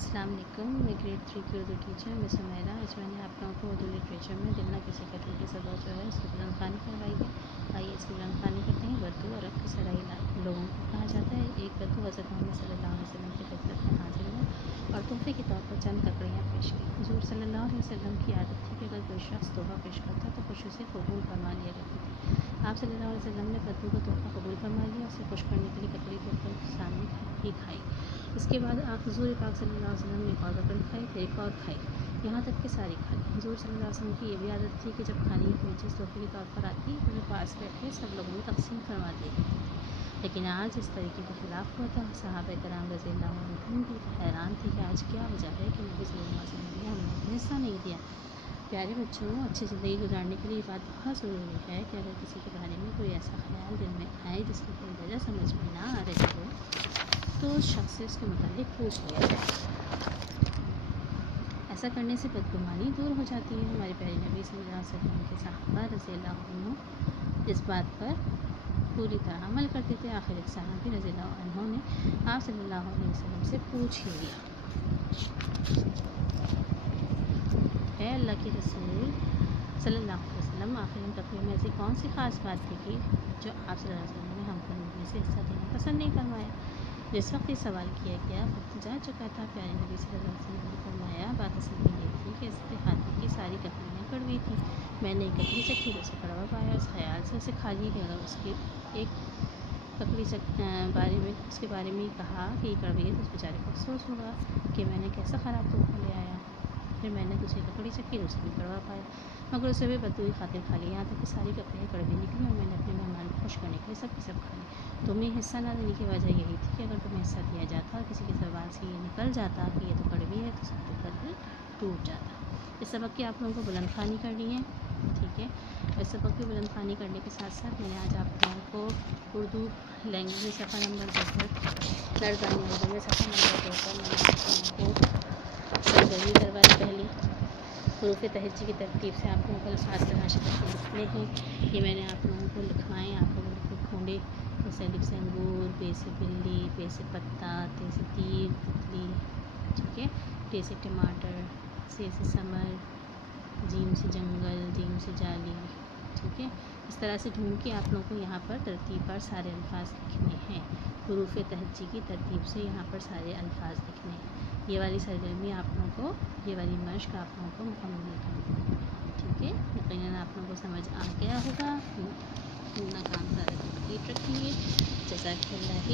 अस्सलाम वालेकुम। मैं ग्रेड 3 की उर्दू टीचर मिस उमैरा। आज मैंने आप लोगों को उर्दू लिटरेचर में दिल न किसी कत्ल की सज़ा जो है इसकी बुलंद ख़्वानी करवाई है। आइए इसकी बुलंद ख़्वानी करते हैं। बद्दू अरब के सराई लोगों को कहा जाता है। एक बद्दू हज़रत मोहम्मद सल्लल्लाहु अलैहि वसल्लम की खिदमत में हाजिर हुआ और तोहफ़े के तौर पर चंद ककड़ियाँ पेश की। हुज़ूर सल्लल्लाहु अलैहि वसल्लम की आदत थी कि अगर कोई शख्स तोहफ़ा पेश करता तो खुशी से कबूल फरमा लिया करती थी। आप सल्लल्लाहु अलैहि वसल्लम ने बद्दू का तोहफ़ा कबूल फरमा लिया। उसे खुश करने के लिए ककड़ी के ऊपर सामने ही खाई। इसके बाद हुज़ूर पाक सल्लल्लाहु अलैहि वसल्लम ने एक और ककड़ी खाई, फिर एक और खाई, यहाँ तक कि सारी खा ली। हुज़ूर सल्लल्लाहु अलैहि वसल्लम की ये भी आदत थी कि जब खाने की कोई चीज़ तोहफ़े के तौर पर आती तो वे पास बैठे सब लोगों में तकसीम फरमा दिया करते थे। लेकिन आज इस तरीके के ख़िलाफ़ हुआ था। सहाबा कराम रज़ियल्लाहु अन्हुम भी हैरान थे कि आज क्या वजह है कि नबी सल्लल्लाहु अलैहि वसल्लम ने हम लोगों को हिस्सा नहीं दिया। प्यारे बच्चों, अच्छी ज़िंदगी गुजारने के लिए ये बात बहुत ज़रूरी है कि अगर किसी के बारे में कोई ऐसा ख़्याल दिल में आए जिसकी कोई वजह समझ में ना आ रही हो तो उस शख्स से उसके मुतालिक पूछ लिया जाए। ऐसा करने से बदगुमानी दूर हो जाती है। हमारे प्यारे नबी सल्लल्लाहु अलैहि वसल्लम के सहाबा रज़ियल्लाहु अन्हुम इस बात पर पूरी तरह अमल करते थे। आखिर एक सहाबी रज़ियल्लाहु अन्हु ने आप सल्लल्लाहु अलैहि वसल्लम से पूछ ही लिया, है अल्लाह के रसूल सल्लल्लाहु अलैहि वसल्लम, आखिर इन तकरीर में ऐसी कौन सी ख़ास बात थी जो आप सल्लल्लाहु अलैहि वसल्लम ने हमको इनमें से हिस्सा देना पसंद नहीं फरमाया। जिस वक्त ये सवाल किया गया वक्त जा चुका था। प्यारे नबी सल्लल्लाहु अलैहि वसल्लम ने फरमाया, बात असल में ये थी कि इसके हाथी की सारी ककड़ियाँ कड़वी थी। मैंने एक ककड़ी चखी तो उसे कड़वा पाया। उस ख्याल से उसे खा ली कि अगर उसकी एक ककड़ी उसके बारे में ही कहा कि ये कड़वी है तो उस बेचारे को अफसोस होगा कि मैंने कैसा ख़राब तोहफ़ा ले आया। फिर मैंने दूसरी ककड़ी चखी तो उसे भी कड़वा पाया, मगर उसे भी बद्दू की खातिर खा ली। यहाँ तक कि सारी ककड़ियाँ कड़वी निकली और मैंने अपने मेहमान को खुश करने के लिए सब की सब खा ली। तुम्हें हिस्सा ना देने की वजह यही थी कि अगर तुम्हें हिस्सा दिया जाता और किसी की ज़बान से ये निकल जाता कि ये तो कड़वी है तो सबके कदर टूट जाता। इस सबक की आप लोगों को बुलंद ख़्वानी करनी है, ठीक है। इस सबक की बुलंद ख़्वानी करने के साथ साथ मैंने आज आप लोगों को उर्दू लैंग्वेज में सफ़ा नंबर 2 पर दरदानी उर्दू में सफ़ा नंबर 2 पर मैंने आप लोगों को सरगर्मी करवाई। पहली हरूफ तहज्जी की तरतीब से आप लोगों को अल्फाज़ तराश करके लिखने हैं। ये मैंने आप लोगों को लिखवाएँ, आप लोगों को ढूंढे। जैसे अलिफ से अंगूर, बे से बिल्ली, पे से पत्ता, ते से तीर तितली, ठीक है, टे से टमाटर, से समर, जीम से जंगल, जीम से जाली, ठीक है। इस तरह से ढूंढ के आप लोगों को यहाँ पर तरतीब पर सारे अल्फाज लिखने हैं। हरूफ तहज्जी की तरतीब से यहाँ पर सारे अल्फाज लिखने हैं। ये वाली सरगर्मी आप लोगों को, ये वाली मश्क आप लोगों को मुकम्मल करनी है, ठीक है। यकीनन आप लोगों को समझ आ गया होगा। अपना काम सारा कंप्लीट रखेंगे। जज़ाकल्लाह।